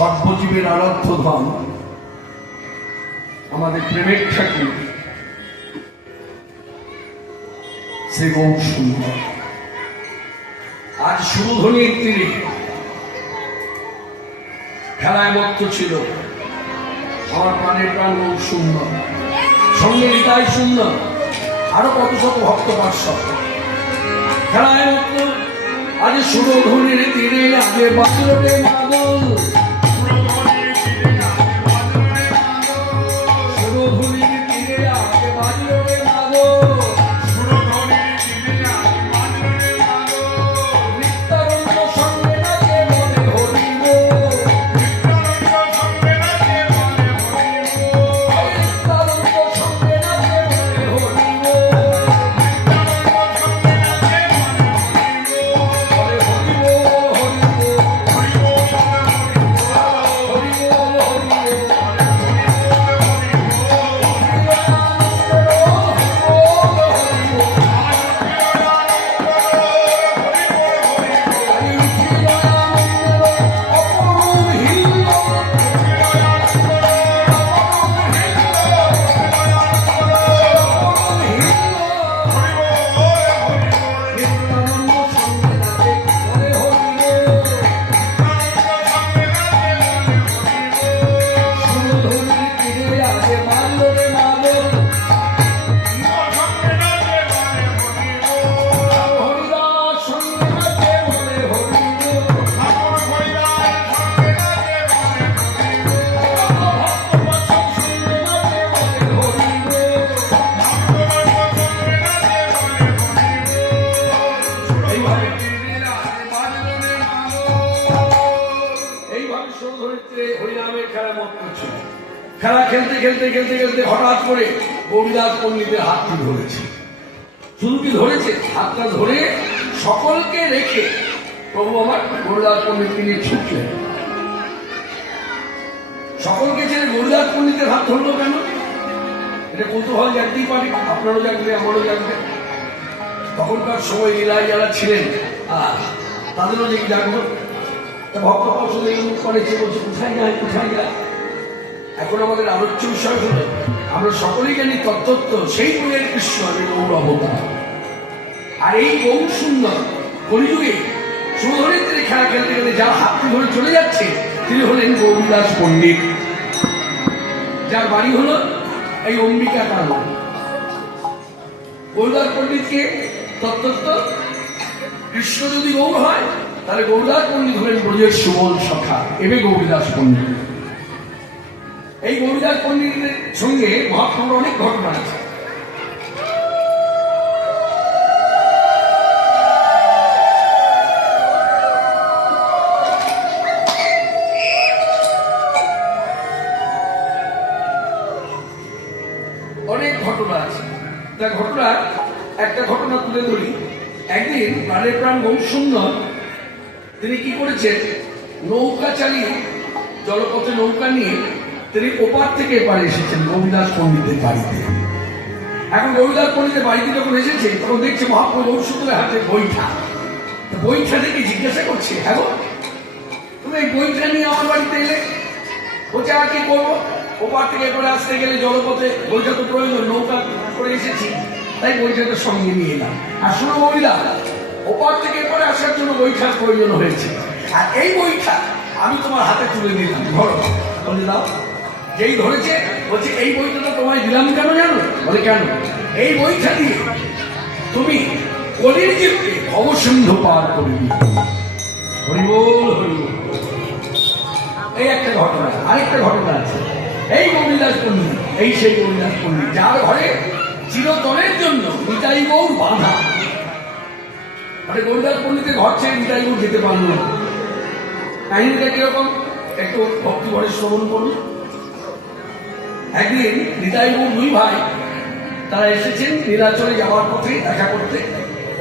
সর্বজীবের আরাধ্য ধন। আমাদের প্রেমের ঠাকুর শ্রী গৌর সুন্দর। আজ সুরধ্বনির তীরে খেলায় মত্ত ছিল। আমার প্রাণের প্রাণ গৌর সুন্দর। সঙ্গে হৃদয় সুন্দর। আরও কত শত ভক্ত পার্শ্বদ খেলায় মত্ত। আজ সুরধ্বনির তীরে। আগে বাজরে মাদল। খেলা খেলতে খেলতে খেলতে খেলতে হঠাৎ করে গৌরীদাস পণ্ডিতের হাতটি ধরেছে। শুধু কি ধরেছে? হাতটা ধরে সকলকে রেখে প্রভু আমার গৌরদাস পণ্ডিতকে নিয়ে ছুটলেন সকলকে ছেড়ে গৌরদাস পণ্ডিতের হাত ধরলো কেন? এটা কৌতূহল জানতেই পারি, আপনারও জানবে আমারও জানবে তখনকার সময় এরাই যারা ছিলেন আর তাদেরও যে জানব ভক্ত এরকম করেছে বলছে কোথায় যায় কোথায় যায়। এখন আমাদের আলোচ্য বিষয় হলো, আমরা সকলেই জানি তত্ত্ব সেই গুণের কৃষ্ণ আমি গৌর অবতার। আর এই গৌর সুন্দর কলিযুগে সুধরিত্রী খেলা খেলতে খেলতে যার হাতটি ধরে চলে যাচ্ছে, তিনি হলেন গৌরীদাস পণ্ডিত। যার বাড়ি হলো এই অম্বিকা কানন। গৌরদাস পণ্ডিতকে তত্ত্ব কৃষ্ণ যদি গৌর হয়, তাহলে গৌরদাস পণ্ডিত হলেন ব্রজের সুবল সখা, এবে গৌরীদাস পণ্ডিত। সঙ্গে মহাপ্রভুর অনেক ঘটনা আছে। অনেক ঘটনা আছে। তা ঘটনা, একটা ঘটনা তুলে ধরি। একদিন প্রাণের প্রাণ সুন্দর। তিনি কি করেছেন? নৌকা চালিয়ে জলপথে নৌকা নিয়ে তিনি ওপার থেকে এপারে এসেছেন রবিদাস পণ্ডিতের বাড়িতে। এখন রবিদাস পণ্ডিতের বাড়িতে যখন এসেছে, তখন দেখছে মহাপ্রভু গৌরসুন্দরের হাতে বইটা বইটা দেখে জিজ্ঞাসা করছে হ্যাঁ তুমি এই বইটা নিয়ে আমার বাড়িতে এলে? বলছে, আর কি করব? ওপার থেকে এপারে আসতে গেলে জলপথে বইটা তো প্রয়োজন, নৌকা করে এসেছি। তাই বইটা সঙ্গে নিয়ে এলাম। আর শোনো মহিলা, ওপার থেকে এপারে আসার জন্য বইটার প্রয়োজন হয়েছে। আর এই বইটা আমি তোমার হাতে তুলে দিলাম। ধরো, বলে দাও। যেই ধরেছে, বলছে, এই বইটা তো তোমায় দিলাম কেন জানো? বলে, কেন? এই বইটা দিয়ে তুমি কলির জীবকে ভবসিন্ধু পার করে হরিবোল এই একটা ঘটনা, আরেকটা ঘটনা আছে। এই গোবিন্দাস পণ্ডিত, এই সেই গোবিন্দাস পণ্ডিত, যার ঘরে চিরতরের জন্য নিতাই গৌর বাধা। মানে গোবিন্দাস পণ্ডিতের ঘর ছেড়ে নিতাই গৌর যেতে পারল না। কাহিনীটা কীরকম? একটু ভক্তি ভরে শ্রবণ করুন। একদিন নিতাই গৌর দুই ভাই, তারা এসেছেন নীলাচলে যাওয়ার পথে দেখা করতে।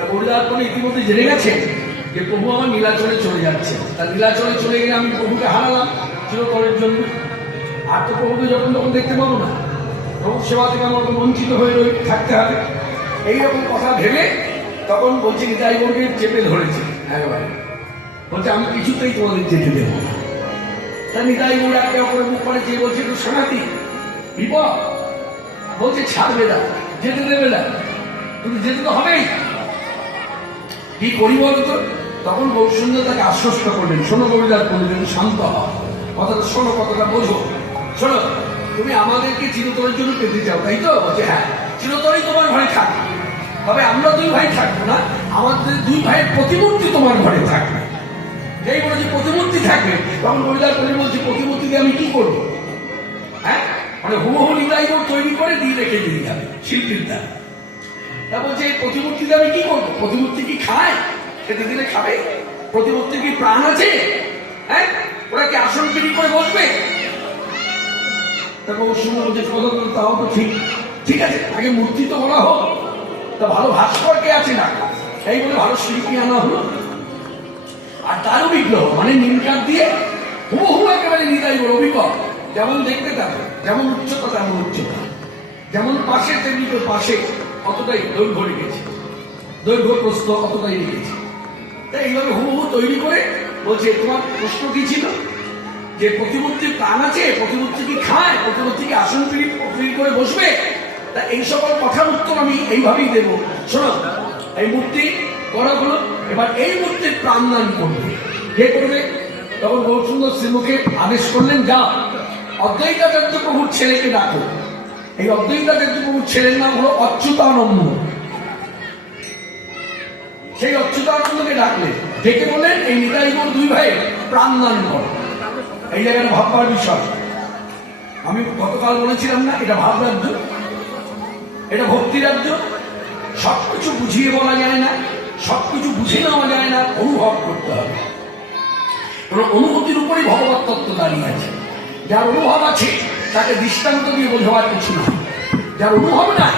পণ্ডিত ইতিমধ্যে জেনে গেছেন যে প্রভু আমার নীলাচলে চলে যাচ্ছে। তা নীলাচলে চলে গেলে আমি প্রভুকে হারালাম, চিরতরের জন্য। আর তো প্রভুকে যখন তখন দেখতে পাবো না। প্রভু সেবা থেকে আমাকে বঞ্চিত হয়ে রয়ে থাকতে হবে। এইরকম কথা ভেবে তখন বলছি নিতাই গৌরকে চেপে ধরেছে, একেবারে। বলছে, আমি কিছুতেই তোমাদের যেতে দেবো তা নিতাই গৌর একে অপরের মুখ করে যে বলছে তো শোনাতি। বিপদ। বলছে, ছাড়বে না, যেতে দেবে না। কিন্তু যেতে তো হবেই। কি করি বলতো তখন গৌরসুন্দর তাকে আশ্বস্ত করলেন। শোনো কবিতার করলেন শান্ত হও কথাটা শোনো, কথাটা বোঝো। শোনো, তুমি আমাদেরকে চিরতরের জন্য পেতে চাও, তাই তো? বলছে হ্যাঁ চিরতরই তোমার ঘরে থাকবে। তবে আমরা দুই ভাই থাকব না, আমাদের দুই ভাইয়ের প্রতিমূর্তি তোমার ঘরে থাকবে। যেই বলেছে প্রতিমূর্তি থাকবে, তখন কবিতার কবি বলছি, প্রতিমূর্তিকে আমি কি করব? মানে হুবহু নিতাই গৌর তৈরি করে দিয়ে রেখে দিয়ে যাবে শিল্পীর দ্বারা। তা বলছে, এই প্রতিমূর্তিতে আমি কি করব? প্রতিমূর্তি কি খায়? খেতে দিলে খাবে? প্রতিমূর্তি কি প্রাণ আছে? হ্যাঁ? ওরা কি আসন পিড়ি করে বসবে? তারপর ওর সঙ্গে বলছে তাও তো ঠিক ঠিক আছে, আগে মূর্তি তো বলা হোক। তা ভালো ভাস্কর কে আছে না? এই বলে ভালো শিল্পী আনা হলো। আর তারও বিগ্রহ মানে নিমকার দিয়ে হুবহু একেবারে নিতাই বড় যেমন দেখতে তেমন যেমন উচ্চতা, তেমন উচ্চতা। যেমন পাশে, তেমনি তো পাশে অতটাই দৈর্ঘ্য রেখেছে। দৈর্ঘ্য প্রস্থ অতটাই রেখেছে। তাই এইভাবে হুবহু তৈরি করে বলছে, তোমার প্রশ্ন কি ছিল? যে প্রতিমূর্তি প্রাণ আছে, প্রতিমূর্তি কি খায়, প্রতিমূর্তি কি আসন পিড়ি করে বসবে? তা এই সকল কথার উত্তর আমি এইভাবেই দেব। শোনো, এই মূর্তি করা হলো, এবার এই মূর্তির প্রাণদান করবে। কে করবে? তখন গৌরসুন্দর শ্রীমুখে আদেশ করলেন যা অদ্বৈতাচার্য প্রভুর ছেলেকে ডাকো। এই অদ্বৈতাচার্য প্রভুর ছেলের নাম হলো অচ্যুতানন্দ। সেই অচ্যুতানন্দকে ডাকলেন ডেকে বললেন, এই নিতাই গৌর দুই ভাই প্রাণদান কর। এই জায়গাটা ভাববার বিষয়। আমি গতকাল বলেছিলাম না, এটা ভাব রাজ্য এটা ভক্তি রাজ্য সবকিছু বুঝিয়ে বলা যায় না, সবকিছু বুঝে নেওয়া যায় না, অনুভব করতে হবে। অনুভূতির উপরেই ভগবত তত্ত্ব দাঁড়িয়ে আছে। যার অনুভব আছে, তাকে দৃষ্টান্ত দিয়ে বোঝাবার কিছু না যার অনুভব নাই,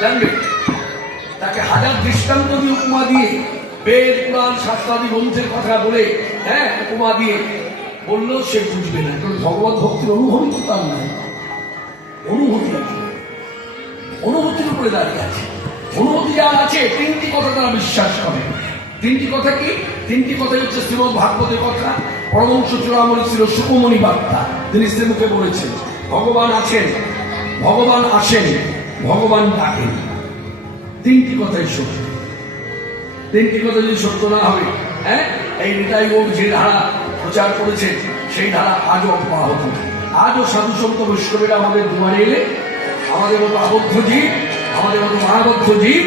জানবে? তাকে হাজার দৃষ্টান্ত দিয়ে উপমা দিয়ে, বেদ, পুরাণ, শাস্ত্রাদি, গ্রন্থের কথা বলে হ্যাঁ উপমা দিয়ে বললেও সে বুঝবে না। কারণ ভগবত ভক্তির অনুভূতি তো তার নাই। অনুভূতি অনুভূতির উপরে দাঁড়িয়ে আছে। অনুভূতি যার আছে, তিনটি কথা তারা বিশ্বাস করে। তিনটি কথা কি? তিনটি কথা হচ্ছে শ্রীমদ ভাগবতের কথা। পরমংশ চূড়ামণি ছিল সুকমণি বার্তা। তিনি শ্রীমুখে বলেছেন ভগবান আছেন, ভগবান আসেন, ভগবান ডাকেন। তিনটি কথাই সত্য। তিনটি কথা যদি সত্য না হবে হ্যাঁ এই নিতাই গৌর যে ধারা প্রচার করেছেন সেই ধারা আজও অব্যাহত। আজও সাধু সন্ত বৈষ্ণবেরা আমাদের দুয়ারে এলে, আমাদের মতো আবদ্ধ জীব, আমাদের মতো মায়াবদ্ধ জীব,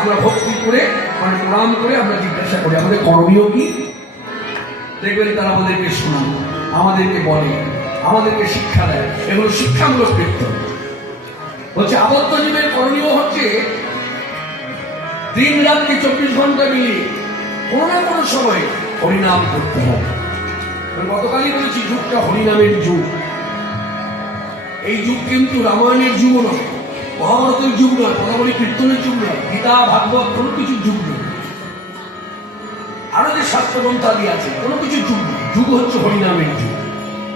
আমরা ভক্তি করে মানে প্রণাম করে, আমরা জিজ্ঞাসা করি, আমাদের করণীয় কি? দেখবেন তারা আমাদেরকে শোনান, আমাদেরকে বলে। আমাদেরকে শিক্ষা দেয়। এগুলো শিক্ষামূলক কীর্তন হচ্ছে আবদ্ধ জীবের করণীয় হচ্ছে দিন রাত্রি চব্বিশ ঘণ্টা মিলিয়ে কোনো না কোনো সময় হরিনাম করতে হবে। গতকালই বলেছি, যুগটা হরিনামের যুগ। এই যুগ কিন্তু রামায়ণের যুগ নয়, মহাভারতের যুগ নয় কথা কীর্তনের যুগ নয়, গীতা, ভাগবত কোনো কিছু যুগ নয়। আরও যে শাস্ত্রগ্রন্থাদি আছে, কোনো কিছু যুগ যুগ হচ্ছে হরিনামের যুগ।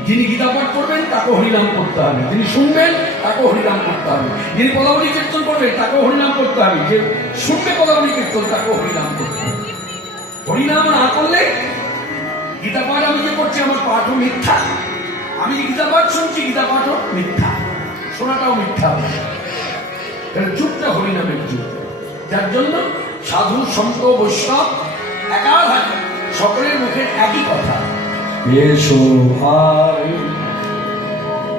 যিনি গীতা পাঠ করবেন তাকে হরিনাম করতে হবে। যিনি শুনবেন তাকে হরিনাম করতে হবে। যিনি পদাবলী কীর্তন করবেন তাকে হরিনাম করতে হবে। যে শুনবে পদাবলী কীর্তন তাকে হরিনাম করতে হবে। হরিনাম না করলে গীতা পাঠ আমি যে করছি, আমার পাঠও মিথ্যা। আমি যে গীতা পাঠ শুনছি, গীতা পাঠও মিথ্যা। শোনাটাও মিথ্যা। তাহলে যুগটা হরিনামের যুগ। যার জন্য সাধু, সন্ত, বৈষ্ণব একাধারে সকলের মুখে একই কথা। এসো ভাই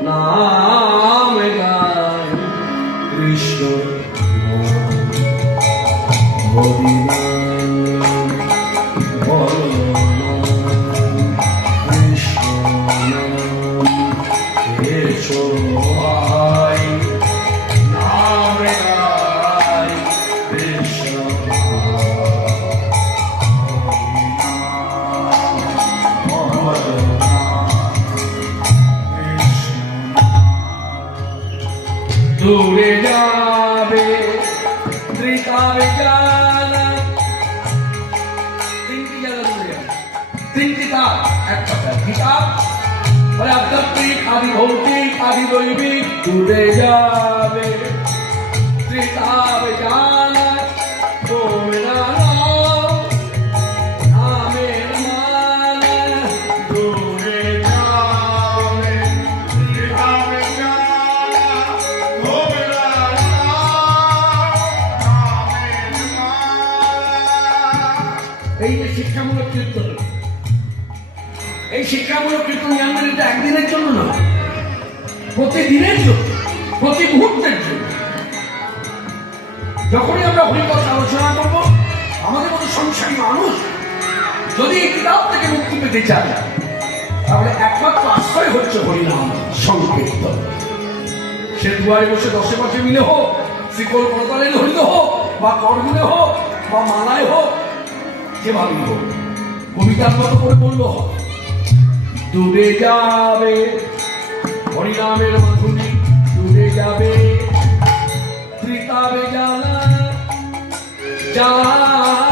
নাম গাই কৃষ্ণ বলো কৃষ্ণ এসো ভাই। দূরে যাবে, ত্রিকাবে জানা তিনটি জায়গা দূরে যাবে। তিনটি তার, এক কথা কিতাব মানে আধ্যাত্মিক আদি ভৌতিক আদি দৈবিক দূরে যাবে, ত্রিকাবে এই শিক্ষামূলক কীর্তন জানবেন এটা একদিনের জন্য নয় প্রতিদিনের জন্য, প্রতি মুহূর্তের জন্য। যখনই আমরা হরিকথা আলোচনা করব, আমাদের মতো সংসারী মানুষ যদি এই কিতাব থেকে মুক্তি পেতে চান তাহলে একমাত্র আশ্রয় হচ্ছে হরিনাম সংকীর্তন। সে দুয়ারে বসে দশে পাশে মিলে হোক, শিকল করতালের হরিত হোক, বা করগুলে হোক, বা মালায় হোক, যেভাবেই হোক, কবিতার মতো করে বলল হয় দূরে যাবে। হরিনামের মাধুরী দূরে যাবে। ত্রিতাবে জানা জালা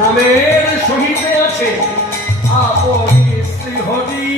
নামের সহিতে আছে। আপনি শ্রী হরি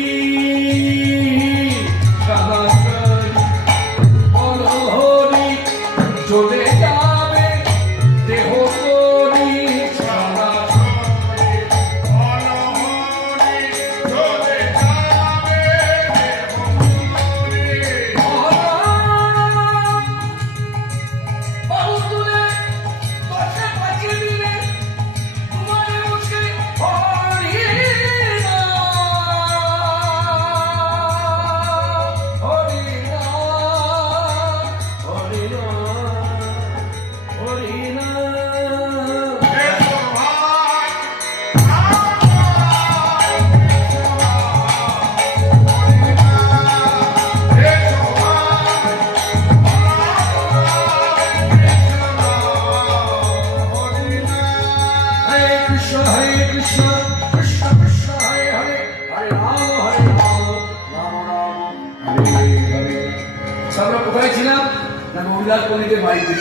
গৌরীদাস বাড়িতে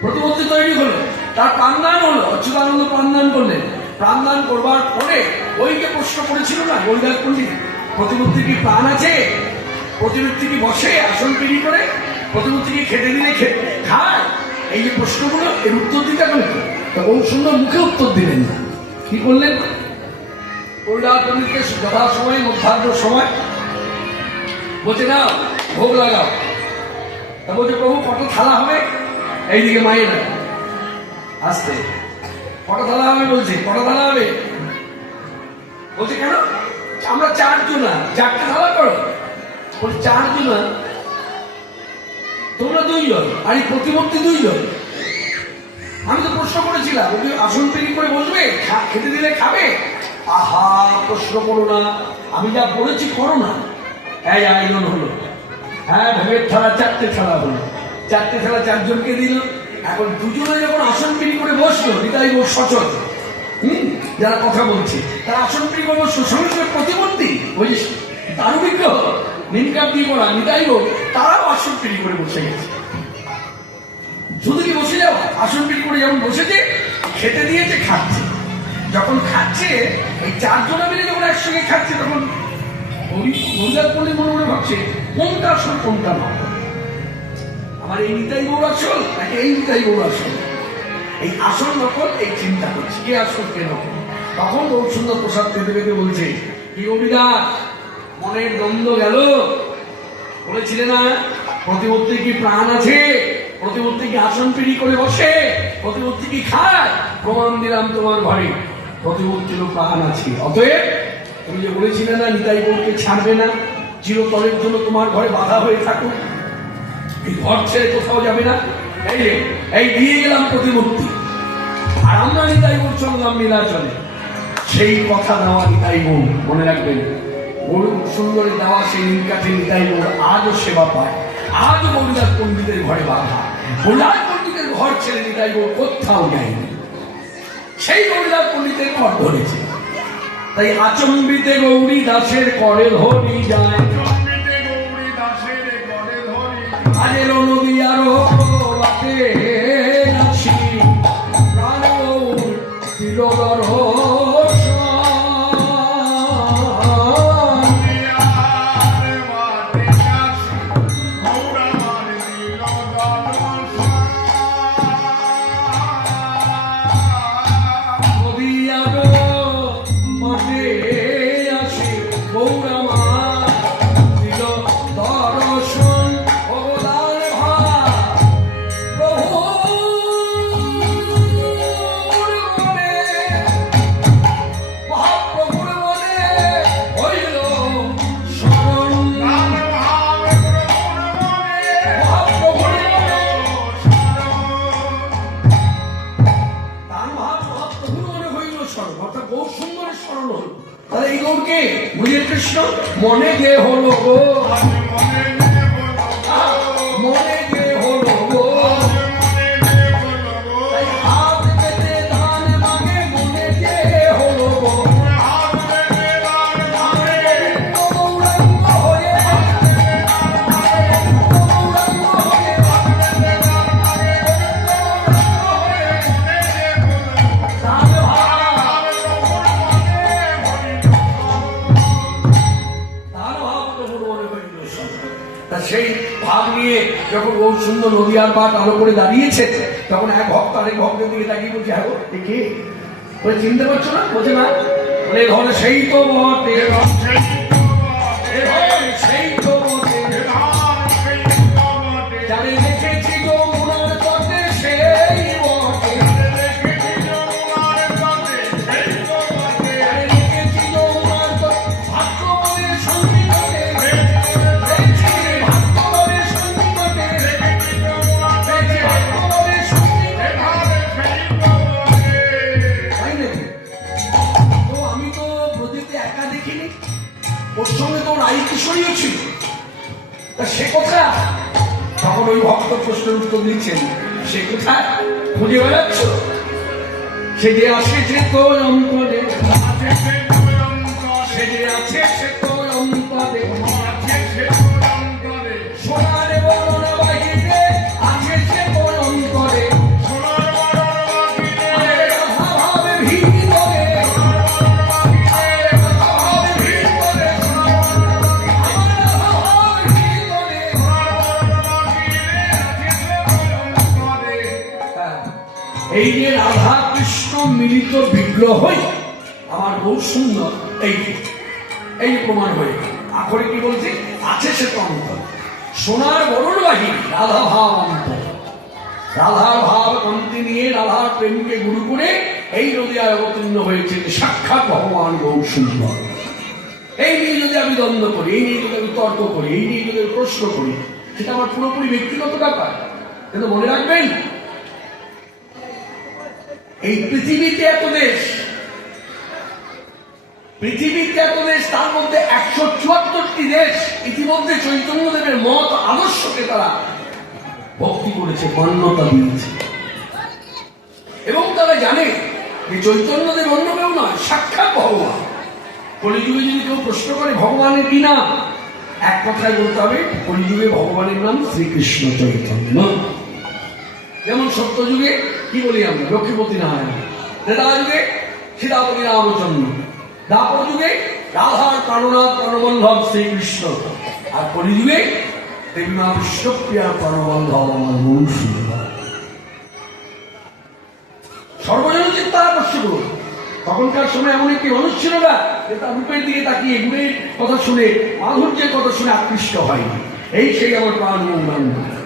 প্রতিমূর্তি তৈরি হলো। তার প্রাণদান হলো। অচ্যুতানন্দ প্রাণদান করলেন। প্রাণদান করবার পরে ওই যে প্রশ্ন করেছিল না পণ্ডিত, প্রতিমূর্তি কি প্রাণ আছে? প্রতিমূর্তি কি বসে, আসন তৈরি করে প্রতিমূর্তি কি খেতে দিলে খায়? এই যে প্রশ্নগুলো, এর উত্তর দিতে বহু সুন্দর মুখে উত্তর দিলেন না। কি করলেন? পণ্ডিতকে যথা সময় মধ্যাহ্ন সময়, বলছে না ভোগ লাগাও। তা বলছে, প্রভু কত থালা হবে? এইদিকে মায়ের আসতে কত থালা হবে? বলছে। কত থালা হবে। বলছে, কেন? আমরা চারজন না চারটে থালা করো। বলছে, চারজন? না তোমরা দুইজন আর এই প্রতিমূর্তি দুইজন? আমি তো প্রশ্ন করেছিলাম ওকে আসন তৈরি করে বসবে? খেতে দিলে খাবে? আহা, প্রশ্ন করো না। আমি যা বলেছি করো না। এই আয়োজন হলো। হ্যাঁ ভোগের থালা চারটে থালা হলো। চারটে থালা চারজনকে দিল। এখন দুজনে যখন আসন তৈরি করে বসল, নিতাই বোস সচল। হম? যারা কথা বলছে, তারা আসন তৈরি করে বসল। সঙ্গে প্রতিমূর্তি ওই দারু বিগ্রহ, নিমকাপ দিয়ে করা নিতাই বোস তারাও আসন তৈরি করে বসে গেছে। শুধু কি বসে যাওয়া? আসন পিট করে যেমন বসেছে, খেতে দিয়েছে, খাচ্ছে। যখন খাচ্ছে, এই চারজনা মিলে যখন একসঙ্গে খাচ্ছে, তখন মহিলার পল্লী মনে মনে ভাবছে, কোনটা আসল, কোনটা নয় আমার এই নিতাই গৌর আসল নাকি এই নিতাই গৌর আসল? এই আসল নকল, এই চিন্তা করছে, কে আসল, কে নকল? তখন গৌর সুন্দর প্রসাদ পেতে পেতে বলছে, কি অবিদা মনের দ্বন্দ্ব গেল? বলেছিলে না প্রতিমূর্তি কি প্রাণ আছে? প্রতিমূর্তি কি আসন পিড়ি করে বসে? প্রতিমূর্তি কি খায়? প্রমাণ দিলাম তোমার ঘরে প্রতিমূর্তিরও প্রাণ আছে। অতএব তুমি যে বলেছিলে না, নিতাই গৌরকে ছাড়বে না। চিরতরের জন্য তোমার ঘরে বাধা হয়ে থাকুক। এই ঘর ছেড়ে কোথাও যাবে না। এই যে, এই দিয়ে গেলাম প্রতিমূর্তি। আর আমরা নিতাই গৌর চললাম নীলাচলে। সেই কথা দেওয়া নিতাই গৌর মনে রাখবেন। গরু সুন্দরে দেওয়া সেই নীলকাঠে নিতাই বোন আজও সেবা পায়। আজও গৌরীদাস পণ্ডিতের ঘরে বাধা। গৌরদাস পণ্ডিতের ঘর ছেড়ে নিতাই বোন কোথাও যায়নি। সেই গৌরীদাস পণ্ডিতের ঘর ধরেছে। তাই আচম্বিতে গৌরী দাসের করে ধরি যায়। আজের নদী আরও বাতে আছি প্রাণ গৌর দিল আলো করে দাঁড়িয়েছে, তখন এক ভক্ত আরেক ভক্তের দিকে তাকিয়ে বলছে হ্যাঁ দেখি ওরা চিনতে পারছ না? বলছে, না। বলে ঘরে সেই তো বটে কোথায় খুঁজে বেড়াচ্ছ? সে যে আসে সে রাধা কৃষ্ণ মিলিত বিগ্রহই আমার বহু সুন্দর। এই এই প্রমাণ হয়ে আখরে কি বলছে? আছে সে তো অন্তর। সোনার বরণ বাহিনী, রাধা ভাব অন্তর। রাধার ভাব কান্তি নিয়ে রাধার প্রেমকে গুরু করে এই নদীয়ায় অবতীর্ণ হয়েছে সাক্ষাৎ ভগবান বহু সুন্দর। এই নিয়ে যদি আমি দ্বন্দ্ব করি, এই নিয়ে যদি আমি তর্ক করি, এই নিয়ে যদি প্রশ্ন করি, সেটা আমার পুরোপুরি ব্যক্তিগত ব্যাপার। কিন্তু মনে রাখবেন এই পৃথিবীতে এত দেশ, পৃথিবীতে এত দেশ, তার মধ্যে একশো চুয়াত্তরটি দেশ ইতিমধ্যে চৈতন্যদেবের মত আদর্শকে তারা ভক্তি করেছে, মান্যতা দিয়েছে। এবং তারা জানে যে চৈতন্যদেব অন্য কেউ নয়, সাক্ষাৎ ভগবান। কলিযুগে যদি কেউ প্রশ্ন করে ভগবানের কি নাম, এক কথায় বলতে হবে, কলিযুগে ভগবানের নাম শ্রীকৃষ্ণ চৈতন্য। যেমন সত্যযুগে কি বলি আমরা? লক্ষ্মীপতি নারায়ণ। যুগে সীতাপতি রামচন্দ্র। দাপর যুগে রাধার প্রাণনাথ প্রাণবন্ধব শ্রীকৃষ্ণ। আর কলিযুগে দেবী মা বিশ্বপ্রিয়ার প্রাণবন্ধব সর্বজন চিন্তা আকর্ষণ করুন। তখনকার সময় এমন একটি মানুষ ছিল না যে তার রূপের দিকে তাকিয়ে গুণের কথা শুনে, মাধুর্যের কথা শুনে আকৃষ্ট হয়নি। এই সেই আমার প্রাণ মৌরাঙ্গ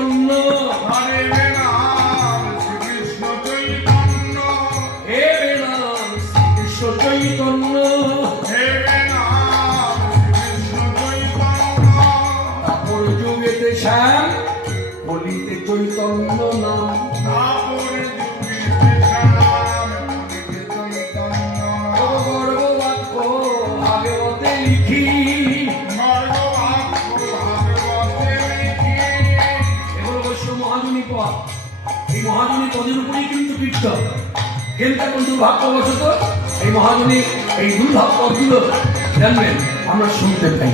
মহাজনী পদের উপরেই কিন্তু কীর্তন কিন্তু এখন দুর্ভাগ্যবশত এই মহাজনী এই দুর্ভাগ পদগুলো জানবেন, আমরা শুনতে পাই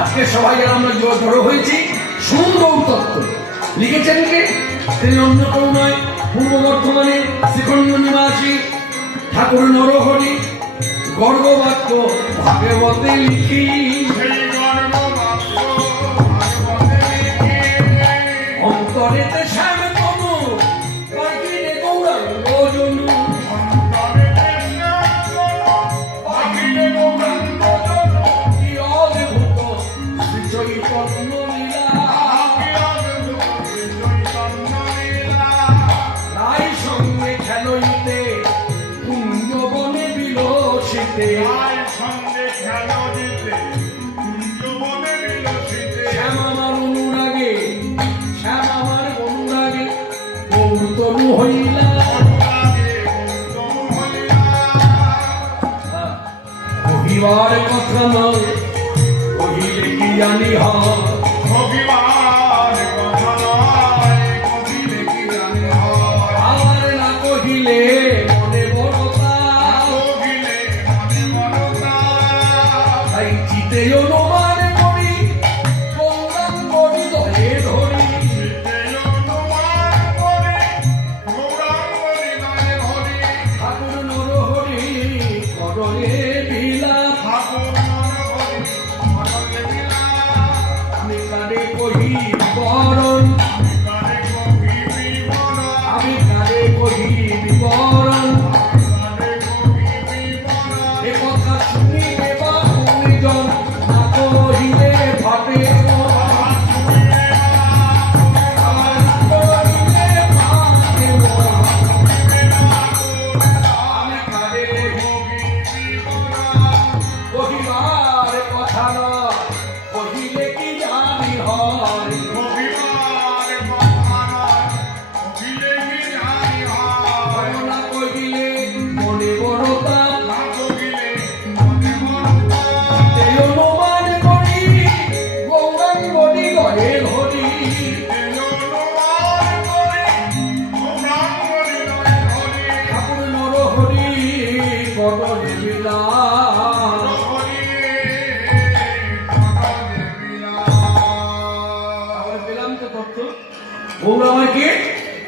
আজকে সবাই যারা আমরা জড়ো হয়েছি, সুন্দর তত্ত্ব। লিখেছেন কে? তিনি অন্য কেউ নয়, পূর্ব বর্ধমানে শ্রীখণ্ড নিবাসী, ঠাকুর নরহরি গর্ববাক্য ভাগবতে লিখি। তাই চিতে অনুমান করি গৌরামাকে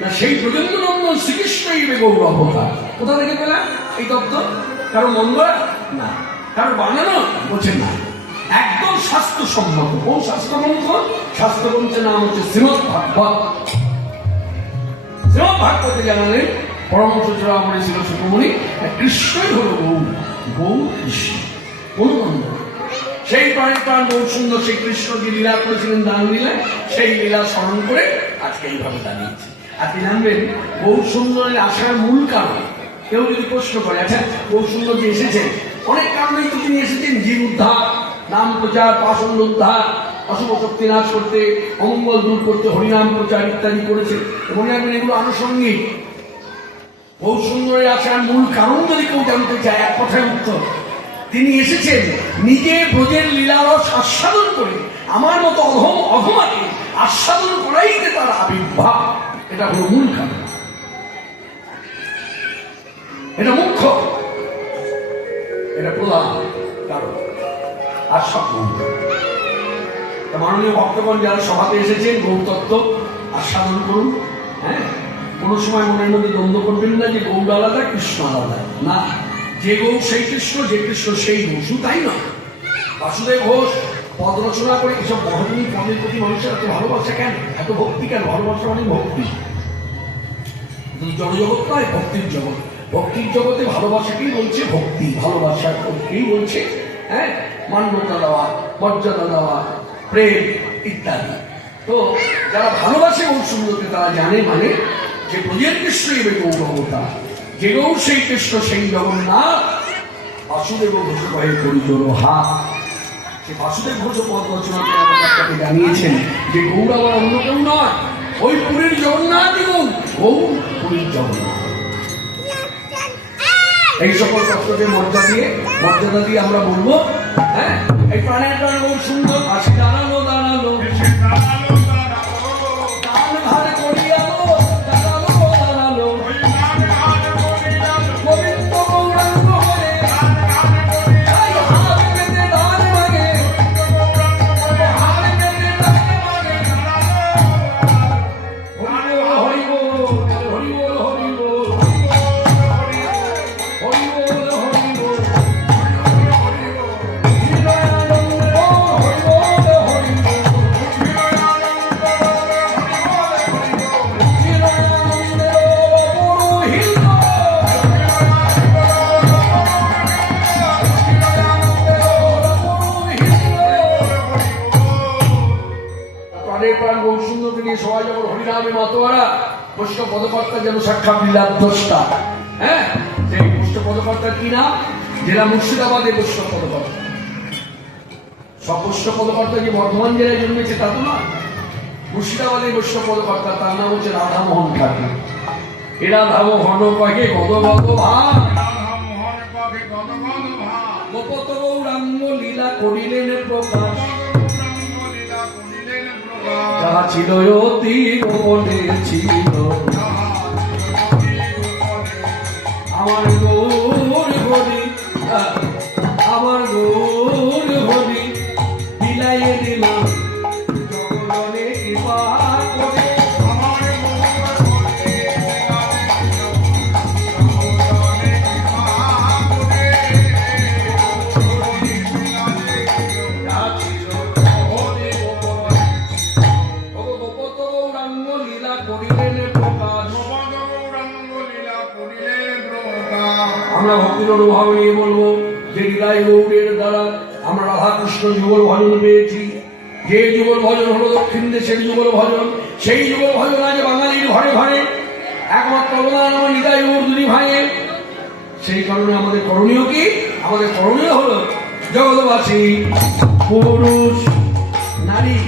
না সেই প্রজন্ম নন্দন শ্রীকৃষ্ণই গৌর অবতার কোথা থেকে পেলাম? এই তত্ত্ব কারও মন্দ না। কারও বানানো? বলছে না। একদম স্বাস্থ্যসম্মত। কোন স্বাস্থ্যগ্রন্থ স্বাস্থ্যগ্রন্থের নাম হচ্ছে শ্রীমৎ ভাগবত। শ্রীমৎ ভাগবতে জানালেন পরমহংস চূড়ামণি ছিল সুকুমণি কৃষ্ণই হলো গৌ গৌ কৃষ্ণ। কোনো সেই প্রাণ প্রাণ বহু সুন্দর, সেই কৃষ্ণ যে লীলা করেছিলেন দান লীলা সেই লীলা স্মরণ করে আজকে এইভাবে দাঁড়িয়েছে। আপনি জানবেন বহু সুন্দরের আসার মূল কারণ কেউ যদি প্রশ্ন করে আচ্ছা যে এসেছেন অনেক কারণেই তো তিনি এসেছেন। জীব উদ্ধার, নাম প্রচার, পাষণ্ড উদ্ধার, অশুভ শক্তি নাশ করতে, অমঙ্গল দূর করতে, হরিনাম প্রচার ইত্যাদি করেছে। এবং রাখবেন, এগুলো আনুষঙ্গিক। সুন্দরের আসার মূল কারণ যদি কেউ জানতে চায়, এক কথায় উত্তর। তিনি এসেছেন নিজে ব্রজের লীলারস আস্বাদন করে, আমার মতো অধম অধমাকে আস্বাদন করাইতে তার আবির্ভাব। এটা হলো মূল কারণ। এটা মুখ্য এটা প্রধান কারণ আর সব মাননীয় ভক্তগণ যারা সভাতে এসেছেন গৌতত্ত্ব আস্বাদন করুন হ্যাঁ? কোনো সময় মনের মধ্যে দ্বন্দ্ব করবেন না যে গৌর আলাদা, কৃষ্ণ আলাদা। না, যে গৌ সেই কৃষ্ণ, যে কৃষ্ণ সেই গৌ শুধু তাই নয়, বাসুদেব ঘোষ, পদ রচনা করে এসব মহাজনী পদের প্রতি মানুষের এত ভালোবাসা কেন? এত ভক্তি কেন? ভালোবাসা মানে ভক্তি। শুধু জড়জগৎ নয়, ভক্তির জগৎ। ভক্তির জগতে ভালোবাসাকেই বলছে ভক্তি, ভালোবাসার ভক্তিই বলছে হ্যাঁ? মান্যতা দেওয়া, মর্যাদা দেওয়া, প্রেম ইত্যাদি। তো যারা ভালোবাসে গৌর সুন্দরকে, তারা জানে মানে যে ব্রজের কৃষ্ণ এবে গৌরবতা যে গৌর সেই কৃষ্ণ, সেই জগন্নাথ। বাসুদেব ঘোষ কয়ে করিজোর হাত সে বাসুদেব ঘোষ পদ রচনা করে জানিয়েছেন যে গৌর অন্য কেউ নয় ওই পুরীর জগন্নাথই গৌ গৌর পুরীর জগন্নাথ। এই সকল তত্ত্বকে মর্যাদা দিয়ে মর্যাদা দিয়ে আমরা বলব হ্যাঁ? এই প্রাণের প্রাণ সুন্দর আসি দাঁড়ানো দাঁড়ানো সাক্ষাৎ লীলার হ্যাঁ সেই বৈষ্ণব পদকর্তার কি জেলা মুর্শিদাবাদে বৈষ্ণব পদকর্তা। বৈষ্ণব পদকর্তা যে বর্ধমান জেলায় জন্মেছে তা তো নয়। মুর্শিদাবাদে বৈষ্ণব পদকর্তা, তার নাম হচ্ছে রাধামোহন ঠাকুর। এ রাধামোহন কহে গদ গদ ভাব করিলেন প্রকাশ যাহা ছিল অতি ছিল। আমার গৌর আহ, আমার গৌর অনুভব নিয়ে বলব, যে হৃদয় গৌরের দ্বারা আমরা রাধাকৃষ্ণ যুগল ভজন পেয়েছি। যে যুগল ভজন হলো দক্ষিণ দেশের যুগল ভজন, সেই যুগল ভজন আজ বাঙালির ঘরে ঘরে। একমাত্র অবদান আমার হৃদয় গৌর দুই ভাইয়ের। সেই কারণে আমাদের করণীয় কি? আমাদের করণীয় হলো জগৎবাসী, পুরুষ, নারী।